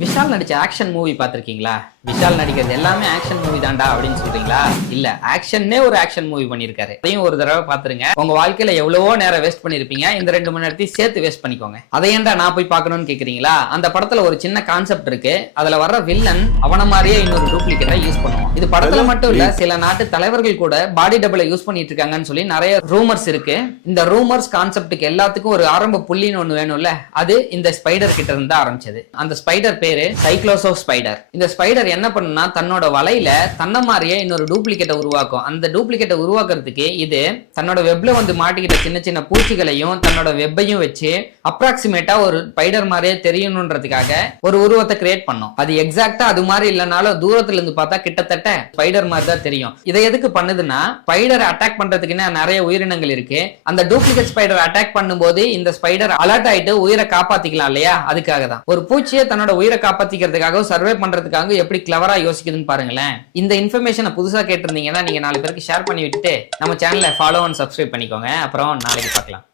விஷால் நடிச்ச action movie பாத்திருக்கீங்களா? விஷால் நடிக்கிறது எல்லாமே ஆக்ஷன் மூவி தான்டா அப்படின்னு சொல்றீங்களா? இல்ல, ஆக்ஷன்னே ஒரு ஆக்ஷன் மூவி பண்ணிருக்காரு. அதையும் ஒரு தடவை பாத்துருங்க. உங்க வாழ்க்கையில எவ்வளவோ நேரம் வேஸ்ட் பண்ணிருப்பீங்க, இந்த 2 மணி நேரத்தையும் சேர்த்து வேஸ்ட் பண்ணிக்கோங்க. அதை ஏன்டா நான் போய் பார்க்கணும்னு கேக்குறீங்களா? அந்த படத்துல ஒரு சின்ன கான்செப்ட் இருக்கு. அதுல வர்ற வில்லன் அவன மாதிரியே இன்னொரு டூப்ளிகேட்டை யூஸ் பண்ணுவான். இது படத்துல மட்டும் இல்ல, சில நாட்டு தலைவர்கள் கூட பாடி டபுளை யூஸ் பண்ணிட்டு இருக்காங்கன்னு சொல்லி நிறைய ரூமர்ஸ் இருக்கு. இந்த ரூமர்ஸ் கான்செப்டுக்கு எல்லாத்துக்கும் ஒரு ஆரம்ப புள்ளின்னு ஒண்ணு வேணும்ல, அது இந்த ஸ்பைடர் கிட்ட இருந்து ஆரம்பிச்சது. அந்த ஸ்பைடர் பேரு சைக்ளோசோ ஸ்பைடர். இந்த ஸ்பைடர் என்ன பண்ணுனா, தன்னோட வலையில தன்ன மாதிரியே இன்னொரு டூப்ளிகேட்டை உருவாக்கும். அந்த டூப்ளிகேட்டை உருவாக்குறதுக்கு இது தன்னோட வெப்ல வந்து மாட்டிக்கிட்ட சின்ன சின்ன பூச்சிகளையும் தன்னோட வெப்பையும் வச்சு அப்ராக்சிமேட்டா ஒரு ஸ்பைடர் மாதிரியே தெரியணும்ன்றதுக்காக ஒரு உருவத்தை கிரியேட் பண்ணும். அது எக்ஸாக்டா அது மாதிரி இல்லைனாலும் தூரத்துல இருந்து பார்த்தா கிட்டத்தட்ட ஸ்பைடர் மாதிரி தான் தெரியும். இதை எதுக்கு பண்ணுதுன்னா, ஸ்பைடர் அட்டாக் பண்றதுக்குன்னு நிறைய உயிரினங்கள் இருக்கு. அந்த டூப்ளிகேட் ஸ்பைடர் அட்டாக் பண்ணும்போது இந்த ஸ்பைடர் அலர்ட் ஆயிட்டு உயிரை காப்பாத்திக்கலாம் இல்லையா? அதுக்காக தான். ஒரு பூச்சியை தன்னோட உயிரை காப்பாத்திக்கிறதுக்காக சர்வே பண்றதுக்காக எப்படி கிளவரா யோசிக்குதுன்னு பாருங்களேன். இந்த இன்ஃபர்மேஷனை புதுசா கேட்டிருந்தீங்கன்னா நீங்க 4 பேருக்கு ஷேர் பண்ணி விட்டுட்டு நம்ம சேனலை ஃபாலோ அண்ட் சப்ஸ்கிரைப் பண்ணிக்கோங்க. அப்புறம் நாளைக்கு பார்க்கலாம்.